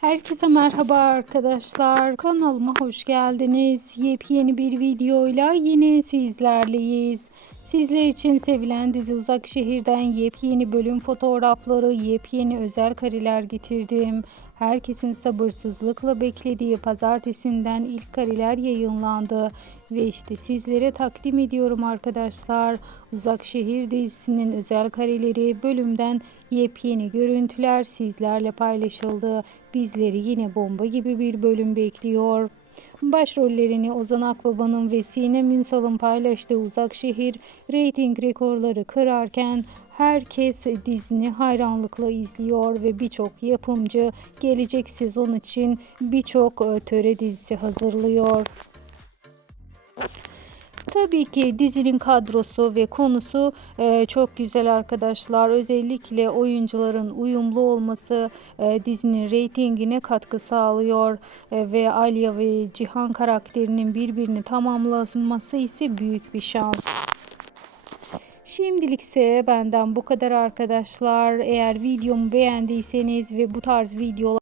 Herkese merhaba arkadaşlar. Kanalıma hoş geldiniz. Yepyeni bir videoyla yine sizlerleyiz. Sizler için sevilen dizi Uzak Şehir'den yepyeni bölüm fotoğrafları, yepyeni özel kareler getirdim. Herkesin sabırsızlıkla beklediği pazartesinden ilk kareler yayınlandı. Ve işte sizlere takdim ediyorum arkadaşlar. Uzak Şehir dizisinin özel kareleri bölümden yepyeni görüntüler sizlerle paylaşıldı. Bizleri yine bomba gibi bir bölüm bekliyor. Başrollerini Ozan Akbaba'nın ve Sinem Ünsal'ın paylaştığı Uzak Şehir reyting rekorları kırarken herkes dizini hayranlıkla izliyor ve birçok yapımcı gelecek sezon için birçok e, töre dizisi hazırlıyor. Tabii ki dizinin kadrosu ve konusu e, çok güzel arkadaşlar. Özellikle oyuncuların uyumlu olması e, dizinin reytingine katkı sağlıyor E, ve Alya ve Cihan karakterinin birbirini tamamlaması ise büyük bir şans. Şimdilikse benden bu kadar arkadaşlar. Eğer videomu beğendiyseniz ve bu tarz videolar